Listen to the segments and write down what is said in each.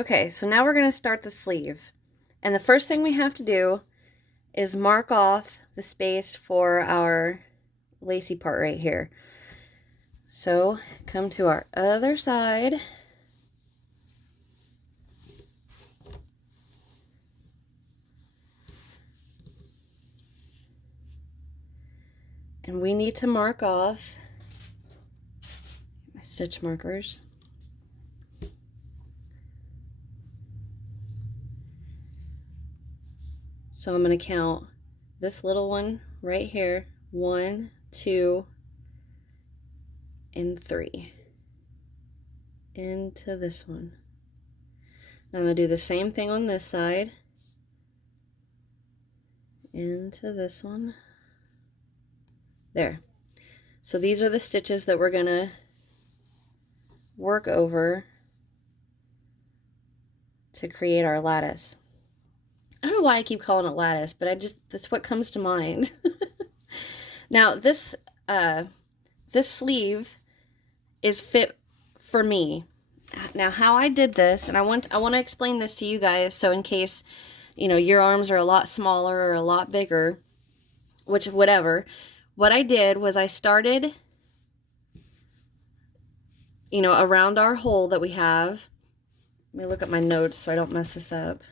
Okay, so now we're going to start the sleeve. And the first thing we have to do is mark off the space for our lacy part right here. So come to our other side. And we need to mark off my stitch markers. So I'm going to count this little one right here. 1, 2, and 3. Into this one. Now I'm going to do the same thing on this side. Into this one. There. So these are the stitches that we're going to work over to create our lattice. I don't know why I keep calling it lattice, but that's what comes to mind. Now this sleeve is fit for me. Now how I did this, and I want to explain this to you guys, so in case, you know, your arms are a lot smaller or a lot bigger, which whatever. What I did was I started, you know, around our hole that we have. Let me look at my notes so I don't mess this up.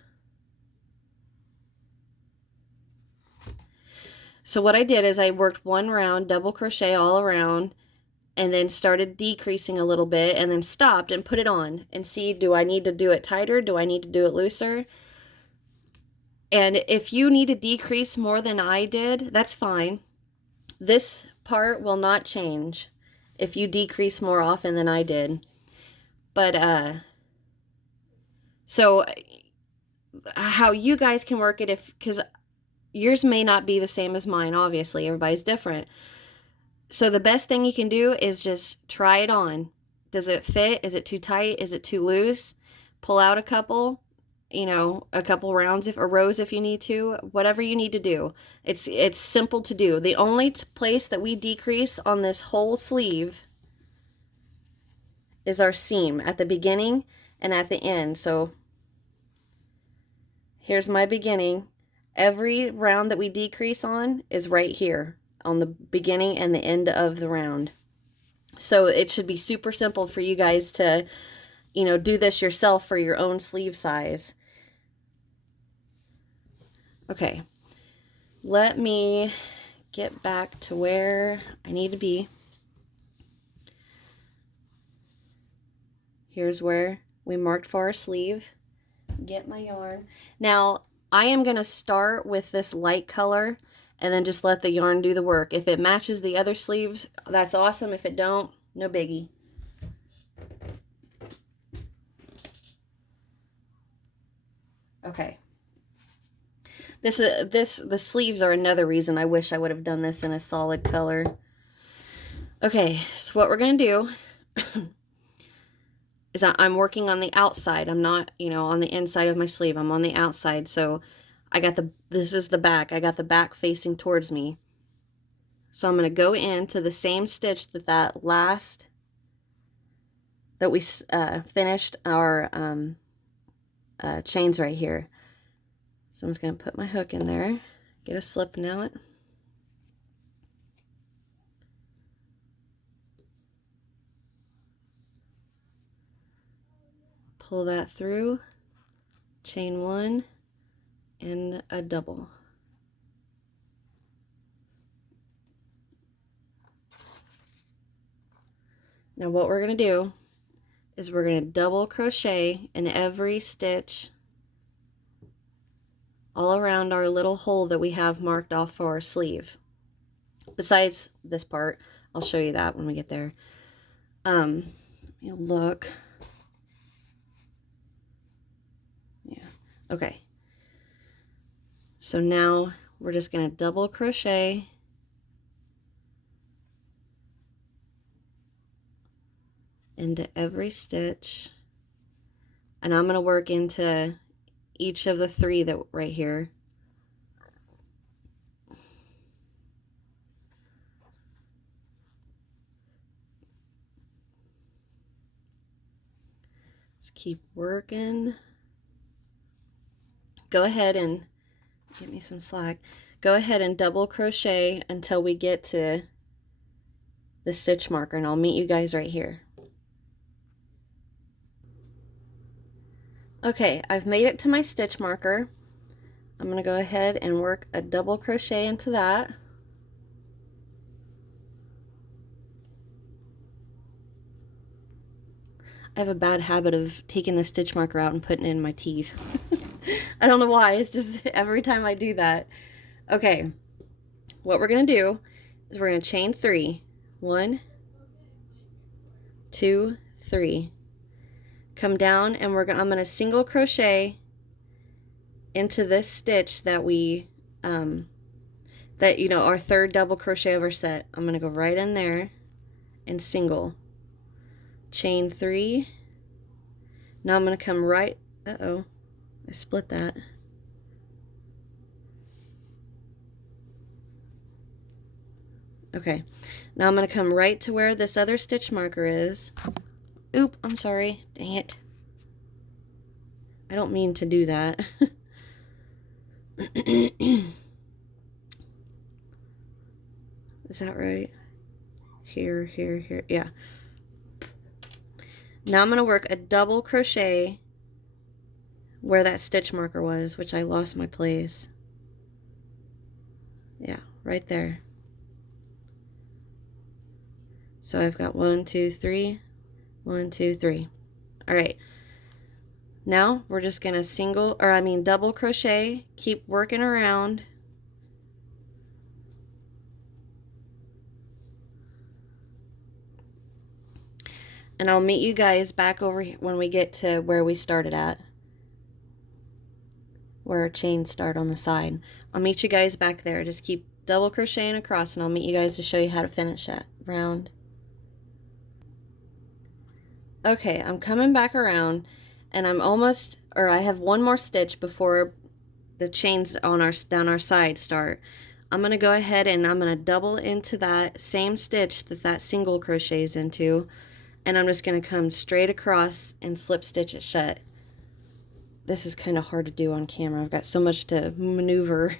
So what I did is I worked one round, double crochet all around, and then started decreasing a little bit, and then stopped and put it on and see, do I need to do it tighter? Do I need to do it looser? And if you need to decrease more than I did, that's fine. This part will not change if you decrease more often than I did. But so how you guys can work it, because yours may not be the same as mine, obviously everybody's different. So the best thing you can do is just try it on. Does it fit? Is it too tight? Is it too loose? Pull out a couple, you know, a couple rounds or rows if you need to, whatever you need to do. It's simple to do. The only place that we decrease on this whole sleeve is our seam at the beginning and at the end. So here's my beginning. Every round that we decrease on is right here on the beginning and the end of the round. So it should be super simple for you guys to, you know, do this yourself for your own sleeve size. Okay, let me get back to where I need to be. Here's where we marked for our sleeve. Get my yarn. Now, I am going to start with this light color and then just let the yarn do the work. If it matches the other sleeves, that's awesome. If it don't, no biggie. Okay. The sleeves are another reason I wish I would have done this in a solid color. Okay, so what we're going to do is I'm working on the outside. I'm not, you know, on the inside of my sleeve. I'm on the outside. So I got this is the back. I got the back facing towards me. So I'm going to go into the same stitch that we finished our chains right here. So I'm just going to put my hook in there, get a slip knot. Pull that through, chain 1 and a double. Now what we're going to do is we're going to double crochet in every stitch all around our little hole that we have marked off for our sleeve. Besides this part, I'll show you that when we get there. Look. Yeah. Okay. So now we're just going to double crochet into every stitch, and I'm going to work into each of the 3 that right here. Just Keep working. Go ahead and give me some slack. Go ahead and double crochet until we get to the stitch marker, and I'll meet you guys right here. Okay, I've made it to my stitch marker. I'm going to go ahead and work a double crochet into that. I have a bad habit of taking the stitch marker out and putting it in my teeth. I don't know why, it's just every time I do that. Okay, what we're going to do is we're going to chain 3. 1, 2, 3. Come down, and I'm going to single crochet into this stitch that we, our third double crochet over set. I'm going to go right in there and single. Chain 3. Now I'm going to come right, I split that. Okay, now I'm going to come right to where this other stitch marker is. Oop, I'm sorry, dang it. I don't mean to do that. Is that right? Here, here, here, yeah. Now I'm going to work a double crochet where that stitch marker was, which I lost my place. Yeah, right there. So I've got 1, 2, 3, 1, 2, 3. All right. Now we're just going to double crochet, keep working around. And I'll meet you guys back over when we get to where we started at, where our chains start on the side. I'll meet you guys back there. Just keep double crocheting across, and I'll meet you guys to show you how to finish that round. Okay, I'm coming back around, and I have one more stitch before the chains on down our side start. I'm going to go ahead and I'm going to double into that same stitch that single crochets into, and I'm just going to come straight across and slip stitch it shut. This is kind of hard to do on camera. I've got so much to maneuver.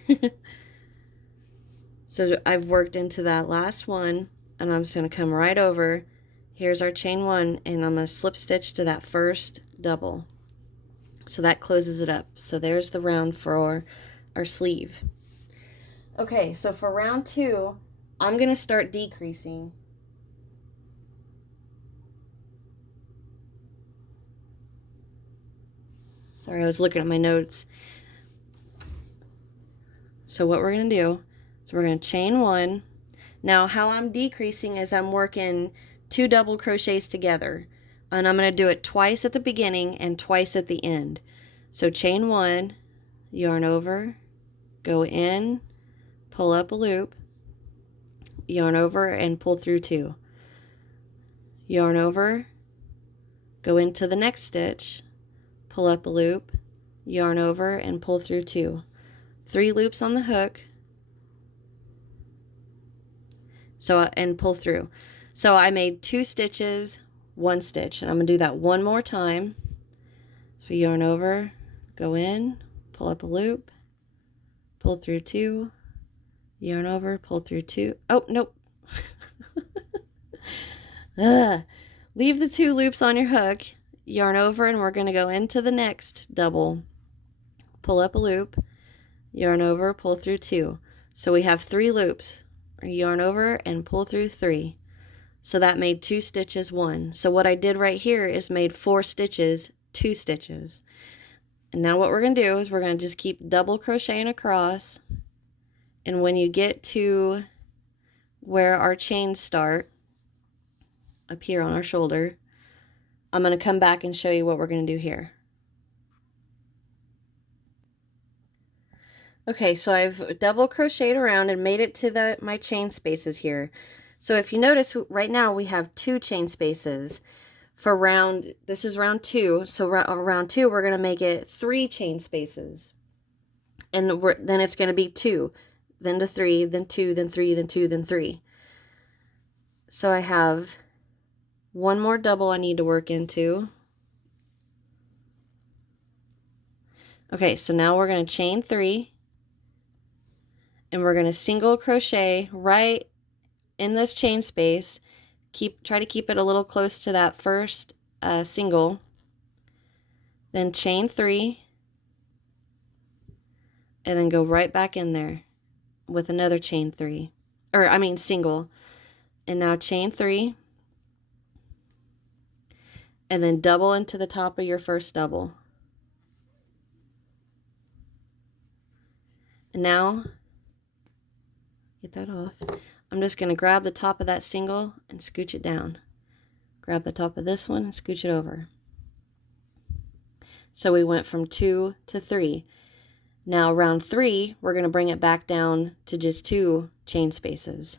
So I've worked into that last one, and I'm just going to come right over. Here's our chain 1, and I'm going to slip stitch to that first double. So that closes it up. So there's the round for our sleeve. Okay, so for round 2, I'm going to start decreasing. Sorry, I was looking at my notes. So what we're going to do is we're going to chain 1. Now how I'm decreasing is I'm working 2 double crochets together, and I'm going to do it twice at the beginning and twice at the end. So chain 1, yarn over, go in, pull up a loop, yarn over and pull through 2, yarn over, go into the next stitch, pull up a loop, yarn over and pull through 2, 3 loops on the hook, and pull through. So I made 2 stitches, 1 stitch, and I'm going to do that one more time. So yarn over, go in, pull up a loop, pull through 2, yarn over, pull through 2. Oh, nope. Leave the 2 loops on your hook, yarn over, and we're going to go into the next double. Pull up a loop, yarn over, pull through 2. So we have 3 loops. Yarn over and pull through 3. So that made 2 stitches, 1. So what I did right here is made 4 stitches, 2 stitches. And now what we're going to do is we're going to just keep double crocheting across. And when you get to where our chains start, up here on our shoulder, I'm going to come back and show you what we're going to do here. Okay, so I've double crocheted around and made it to my chain spaces here. So if you notice, right now we have 2 chain spaces for this is round 2. So round 2, we're going to make it 3 chain spaces. And then it's going to be 2, then to 3, then 2, then 3, then 2, then 3. So I have one more double I need to work into. Okay, so now we're going to chain 3 and we're going to single crochet right in this chain space. Try to keep it a little close to that first single. Then chain 3 and then go right back in there with another chain 3, or I mean single. And now chain 3 and then double into the top of your first double. And now, get that off. I'm just going to grab the top of that single and scooch it down. Grab the top of this one and scooch it over. So we went from 2 to 3. Now round 3, we're going to bring it back down to just 2 chain spaces.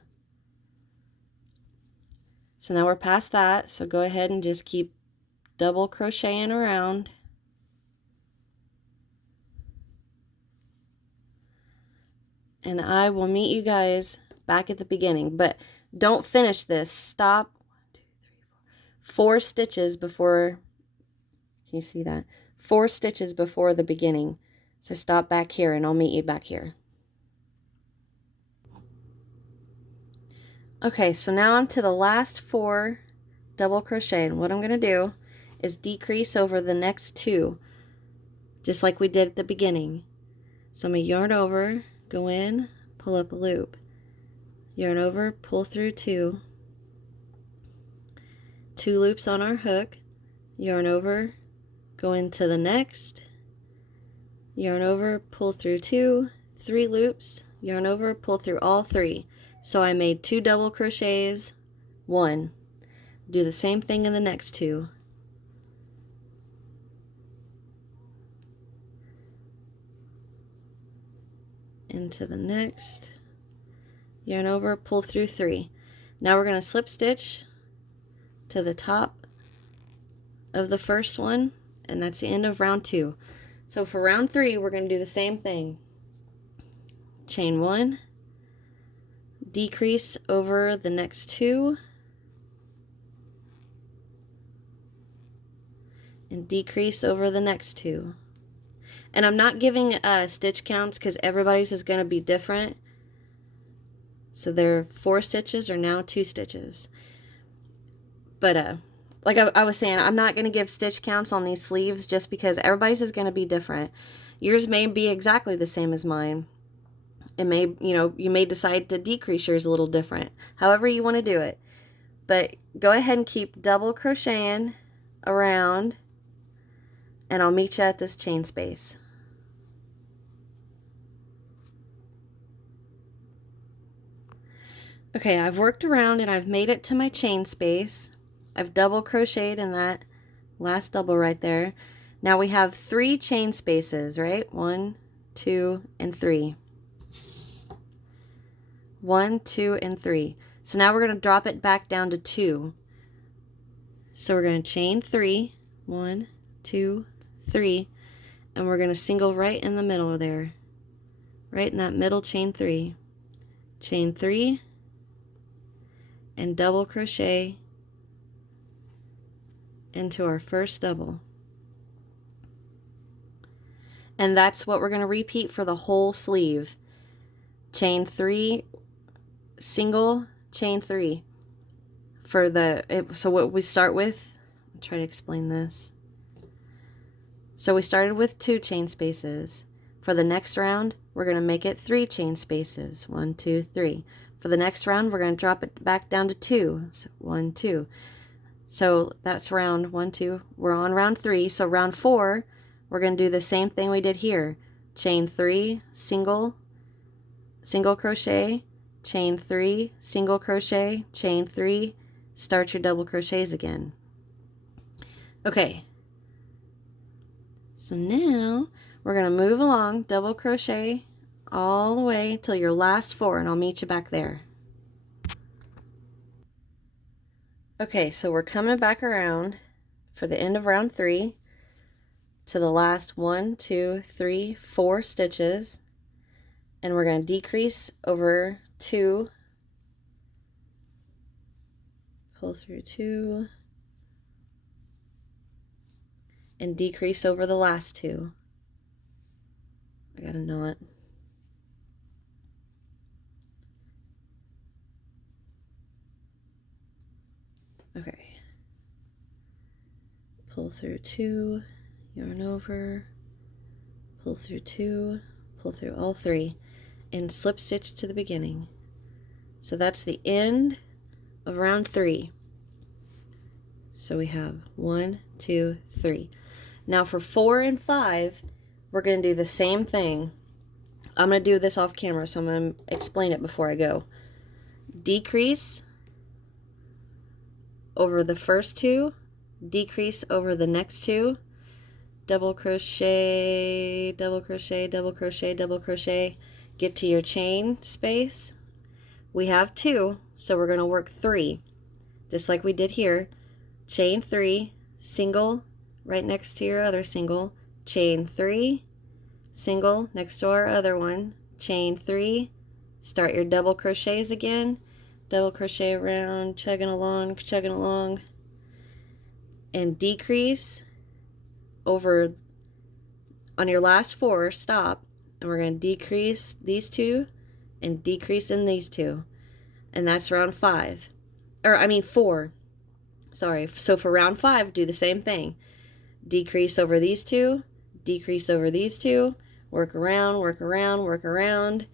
So now we're past that, so go ahead and just keep double crocheting around. And I will meet you guys back at the beginning, but don't finish this. Stop 4 stitches before, can you see that? 4 stitches before the beginning. So stop back here and I'll meet you back here. Okay, so now I'm to the last 4 double crochet, and what I'm going to do is decrease over the next 2, just like we did at the beginning. So I'm going to yarn over, go in, pull up a loop, yarn over, pull through 2 loops on our hook, yarn over, go into the next, yarn over, pull through 2, 3 loops, yarn over, pull through all 3. So I made 2 double crochets, 1. Do the same thing in the next 2. Into the next, yarn over, pull through 3. Now we're going to slip stitch to the top of the first one, and that's the end of round 2. So for round 3, we're going to do the same thing. Chain 1, decrease over the next 2, and decrease over the next 2. And I'm not giving stitch counts because everybody's is going to be different. So there are 4 stitches or now 2 stitches. But like I was saying, I'm not going to give stitch counts on these sleeves just because everybody's is going to be different. Yours may be exactly the same as mine. It may, you may decide to decrease yours a little different. However you want to do it. But go ahead and keep double crocheting around, and I'll meet you at this chain space. Okay, I've worked around and I've made it to my chain space. I've double crocheted in that last double right there. Now we have 3 chain spaces, right? 1, 2, and 3. 1, 2, and 3. So now we're going to drop it back down to 2. So we're going to chain 3, 1, 2, 3, and we're going to single right in the middle of there, right in that middle chain 3. Chain 3, and double crochet into our first double. And that's what we're going to repeat for the whole sleeve. Chain 3, single, chain 3. So what we start with, I'll try to explain this. So we started with 2 chain spaces. For the next round, we're going to make it 3 chain spaces. 1, 2, 3. For the next round, we're going to drop it back down to 2. So 1, 2. So that's round 1, 2. We're on round 3. So round 4, we're going to do the same thing we did here. Chain 3, single, single crochet, chain 3, single crochet, chain 3, start your double crochets again. Okay. So now we're going to move along, double crochet all the way till your last 4, and I'll meet you back there. Okay, so we're coming back around for the end of round 3 to the last 1, 2, 3, 4 stitches, and we're going to decrease over 2, pull through 2, and decrease over the last 2. I got a knot. Okay. Pull through 2, yarn over, pull through 2, pull through all 3, and slip stitch to the beginning. So that's the end of round 3. So we have 1, 2, 3. Now for 4 and 5, we're going to do the same thing. I'm going to do this off camera, so I'm going to explain it before I go. Decrease over the first 2, decrease over the next 2, double crochet, double crochet, double crochet, double crochet, get to your chain space. We have 2, so we're going to work 3, just like we did here. Chain 3, single right next to your other single, chain 3, single next to our other one, chain 3, start your double crochets again, double crochet around, chugging along, and decrease over on your last 4, stop, and we're going to decrease these 2 and decrease in these 2, and that's round 5, or I mean 4, sorry. So for round 5, do the same thing. Decrease over these 2, decrease over these 2, work around, work around, work around.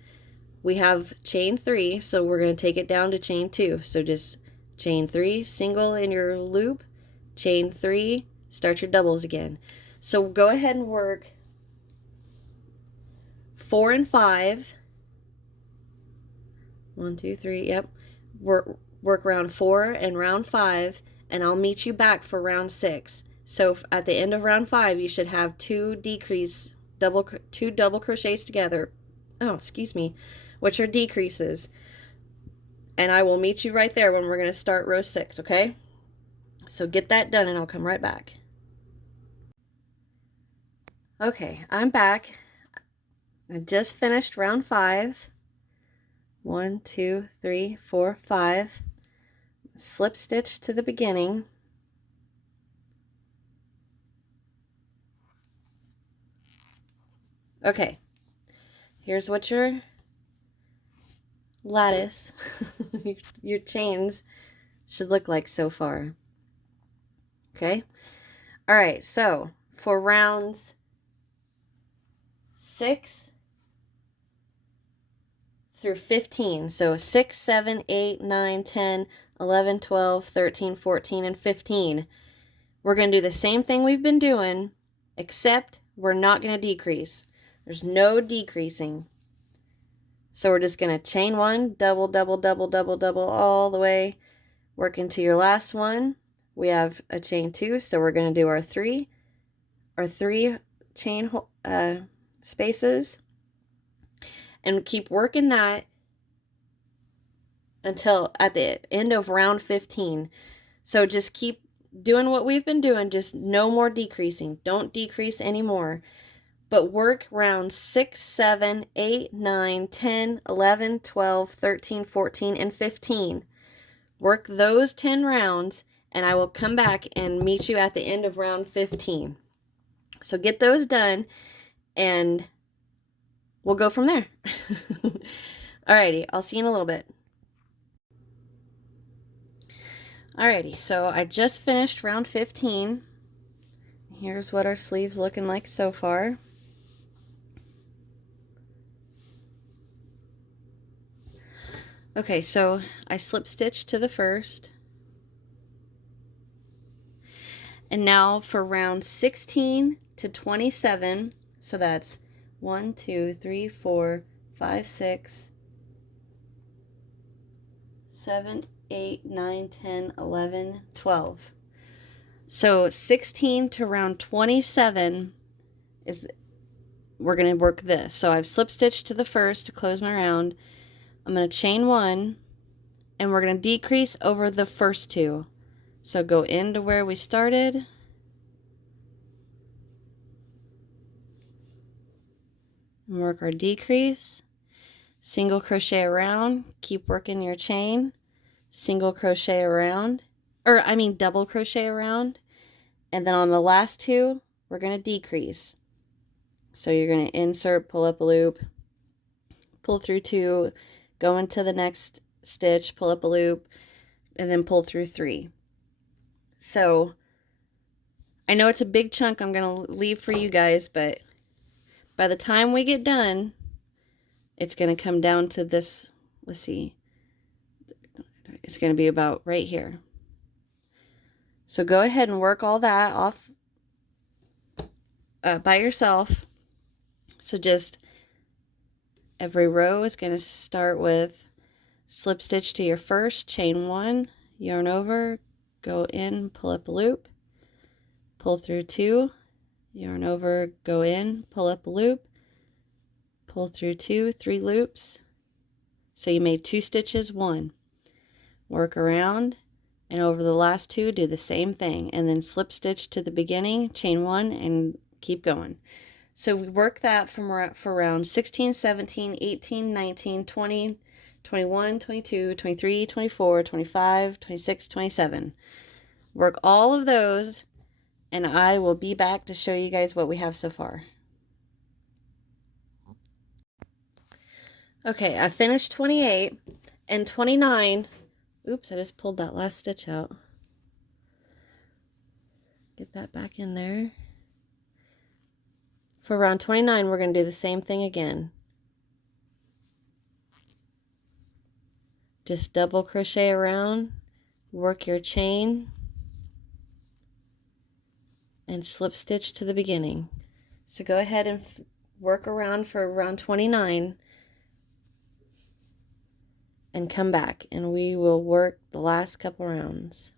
We have chain 3, so we're going to take it down to chain 2. So just chain 3, single in your loop, chain 3, start your doubles again. So go ahead and work 4 and 5. 1, 2, 3, yep. Work round 4 and round 5, and I'll meet you back for round 6. So at the end of round 5, you should have 2 double crochets together. Oh, excuse me, which are decreases. And I will meet you right there when we're going to start row 6, okay? So get that done and I'll come right back. Okay, I'm back. I just finished round 5. 1, 2, 3, 4, 5. Slip stitch to the beginning. Okay, here's what your lattice, your chains should look like so far. Okay, all right, so for rounds 6 through 15, so 6, 7, 8, 9, 10, 11, 12, 13, 14, and 15, we're going to do the same thing we've been doing, except we're not going to decrease. There's no decreasing. So we're just going to chain 1, double, double, double, double, double all the way, work into your last one. We have a chain 2, so we're going to do our 3 chain spaces, and keep working that until at the end of round 15. So just keep doing what we've been doing, just no more decreasing. Don't decrease anymore. But work rounds 6, 7, 8, 9, 10, 11, 12, 13, 14, and 15. Work those 10 rounds, and I will come back and meet you at the end of round 15. So get those done, and we'll go from there. Alrighty, I'll see you in a little bit. Alrighty, so I just finished round 15. Here's what our sleeve's looking like so far. Okay, so I slip stitched to the first. And now for round 16 to 27, so that's 1, 2, 3, 4, 5, 6, 7, 8, 9, 10, 11, 12. So 16 to round 27 is, we're going to work this. So I've slip stitched to the first to close my round. I'm going to chain 1, and we're going to decrease over the first 2. So go into where we started. And work our decrease. Single crochet around. Keep working your chain. Single crochet around. Double crochet around. And then on the last 2, we're going to decrease. So you're going to insert, pull up a loop, pull through 2, go into the next stitch, pull up a loop, and then pull through 3. So I know it's a big chunk I'm going to leave for you guys, but by the time we get done, it's going to come down to this. Let's see. It's going to be about right here. So go ahead and work all that off by yourself. So just every row is going to start with slip stitch to your first, chain 1, yarn over, go in, pull up a loop, pull through 2, yarn over, go in, pull up a loop, pull through 2, 3 loops. So you made 2 stitches, 1. Work around, and over the last 2 do the same thing, and then slip stitch to the beginning, chain 1, and keep going. So we work that for round 16, 17, 18, 19, 20, 21, 22, 23, 24, 25, 26, 27. Work all of those, and I will be back to show you guys what we have so far. Okay, I finished 28 and 29. Oops, I just pulled that last stitch out. Get that back in there. For round 29, we're going to do the same thing again. Just double crochet around, work your chain, and slip stitch to the beginning. So go ahead and work around for round 29 and come back, and we will work the last couple rounds.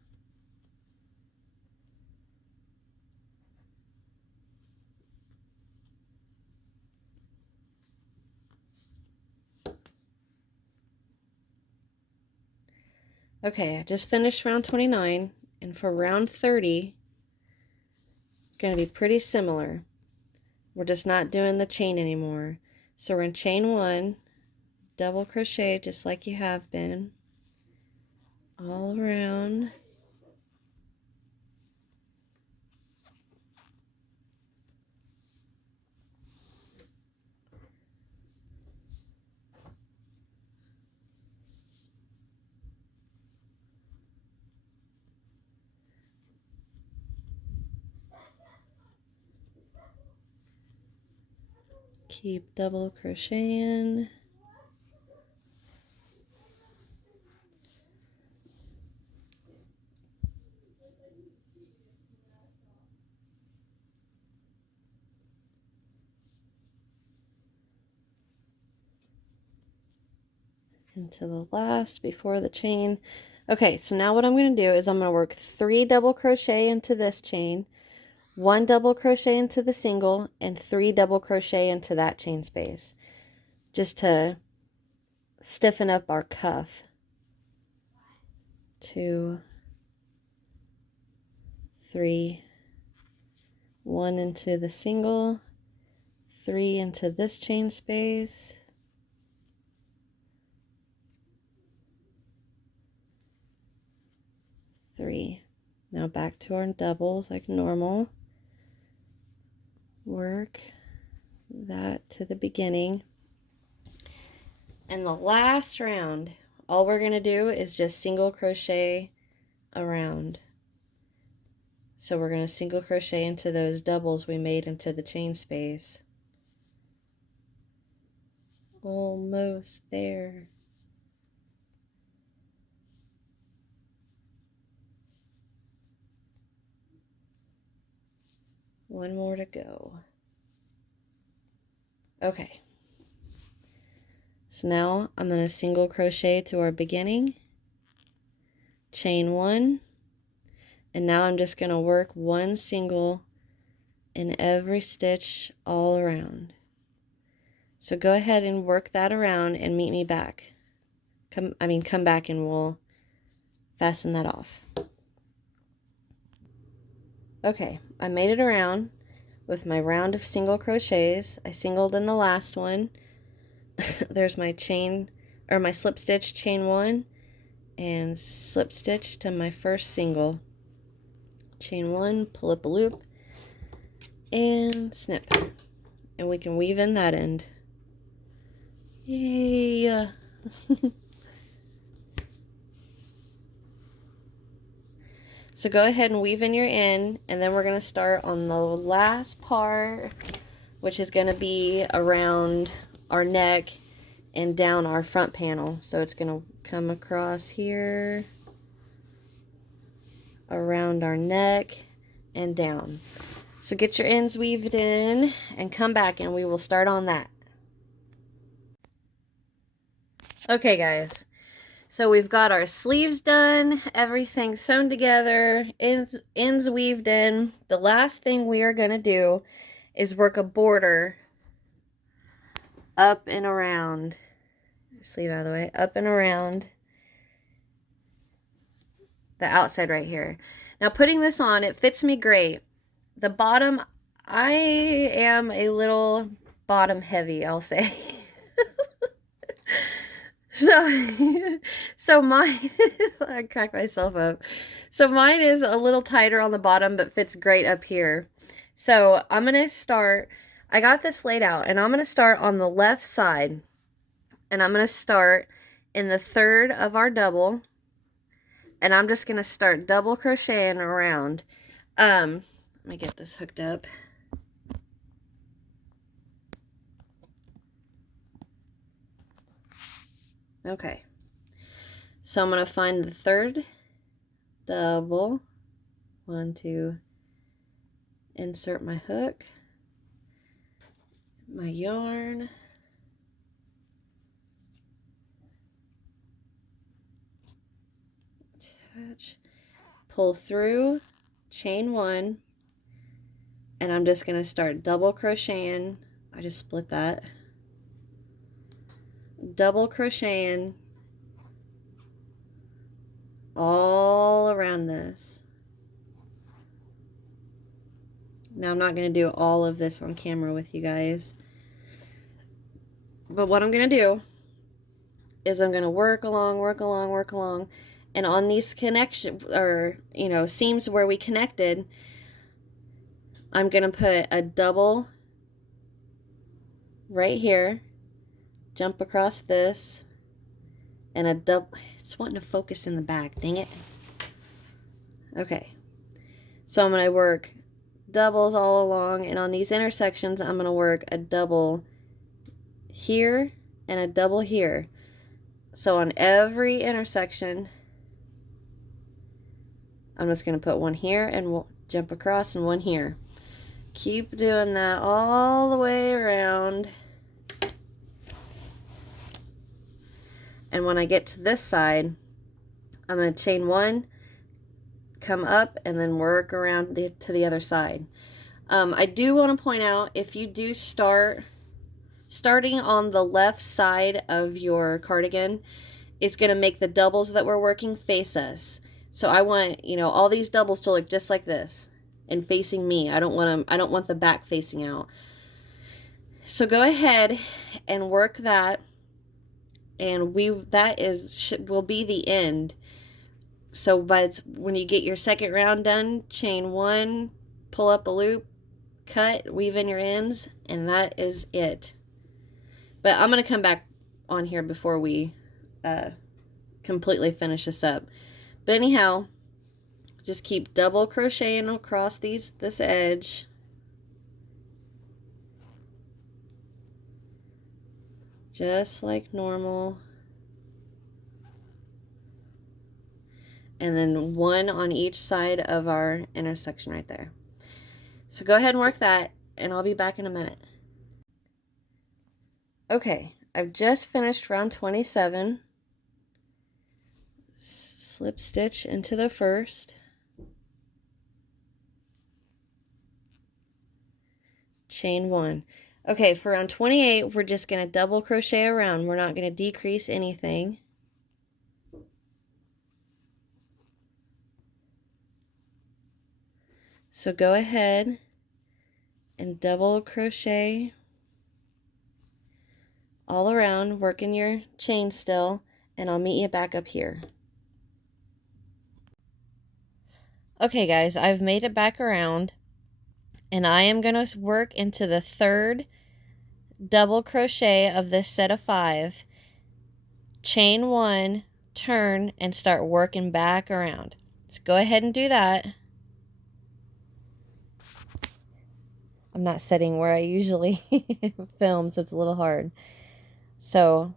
Okay, I just finished round 29, and for round 30, it's going to be pretty similar. We're just not doing the chain anymore. So we're going to chain 1, double crochet just like you have been, all around. Keep double crocheting. Into the last before the chain. Okay, so now what I'm going to do is I'm going to work 3 double crochet into this chain, 1 double crochet into the single, and 3 double crochet into that chain space, just to stiffen up our cuff. 2, 3, 1 into the single, 3 into this chain space, 3. Now back to our doubles like normal. Work that to the beginning. And the last round, all we're going to do is just single crochet around. So we're going to single crochet into those doubles we made into the chain space. Almost there. One more to go. Okay. So now I'm going to single crochet to our beginning, chain 1, and now I'm just going to work 1 single in every stitch all around. So go ahead and work that around and meet me back. Come back and we'll fasten that off. Okay, I made it around with my round of single crochets. I singled in the last one. There's my chain, or my slip stitch, chain 1, and slip stitch to my first single. Chain 1, pull up a loop, and snip. and we can weave in that end. Yay! So go ahead and weave in your end, and then we're going to start on the last part, which is going to be around our neck and down our front panel. So it's going to come across here, around our neck, and down. So get your ends weaved in and come back and we will start on that. Okay guys, so we've got our sleeves done, everything sewn together, ends weaved in. The last thing we are going to do is work a border up and around, sleeve out of the way, up and around the outside right here. Now putting this on, it fits me great. The bottom, I am a little bottom heavy, I'll say. So mine, I cracked myself up. So mine is a little tighter on the bottom, but fits great up here. So I'm going to start, I got this laid out, and I'm going to start on the left side. And I'm going to start in the third of our double. And I'm just going to start double crocheting around. Let me get this hooked up. Okay. So I'm going to find the third double. 1, 2, insert my hook, my yarn, attach, pull through, chain 1, and I'm just going to start double crocheting. I just split that. Double crocheting all around this. Now I'm not going to do all of this on camera with you guys, but what I'm going to do is I'm going to work along, and on these connection, or seams where we connected, I'm going to put a double right here, jump across this, and a double. It's wanting to focus in the back, dang it. Okay, so I'm going to work doubles all along, and on these intersections I'm going to work a double here and a double here. So on every intersection I'm just going to put one here and we'll jump across, and one here. Keep doing that all the way around. And when I get to this side, I'm going to chain 1, come up, and then work around to the other side. I do want to point out, if you do starting on the left side of your cardigan, it's going to make the doubles that we're working face us. So I want, all these doubles to look just like this and facing me. I don't want the back facing out. So go ahead and work that, and will be the end. So when you get your second round done, chain 1, pull up a loop, cut, weave in your ends, and that is it. But I'm going to come back on here before we completely finish this up. But anyhow, just keep double crocheting across this edge. Just like normal. And then 1 on each side of our intersection right there. So go ahead and work that, and I'll be back in a minute. Okay, I've just finished round 27. Slip stitch into the first. Chain 1. Okay, for round 28, we're just going to double crochet around. We're not going to decrease anything. So go ahead and double crochet all around, working your chain still, and I'll meet you back up here. Okay guys, I've made it back around, and I am going to work into the third double crochet of this set of 5, chain 1, turn, and start working back around. So go ahead and do that. I'm not sitting where I usually film, so it's a little hard. So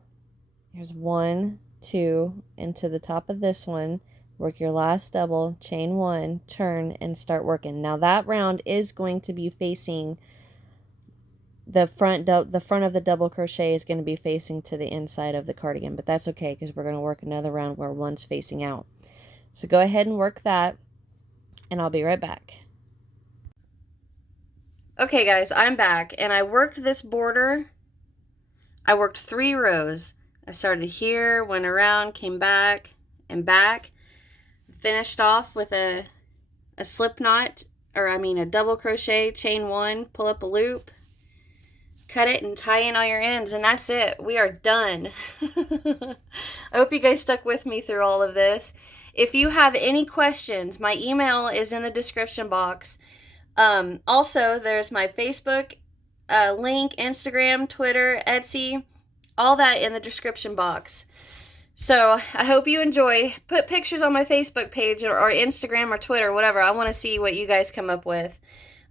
here's 1, 2, into the top of this one. Work your last double, chain 1, turn, and start working. Now that round is going to be facing the front of the double crochet is going to be facing to the inside of the cardigan, but that's okay because we're going to work another round where one's facing out. So go ahead and work that, and I'll be right back. Okay guys, I'm back, and I worked this border. I worked 3 rows. I started here, went around, came back, and back. Finished off with a slip knot, or I mean a double crochet, chain 1, pull up a loop, cut it, and tie in all your ends, and that's it. We are done. I hope you guys stuck with me through all of this. If you have any questions, my email is in the description box. Also, there's my Facebook link, Instagram, Twitter, Etsy, all that in the description box. So I hope you enjoy. Put pictures on my Facebook page or Instagram or Twitter, whatever. I want to see what you guys come up with.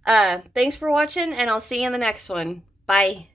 Thanks for watching, and I'll see you in the next one. Bye.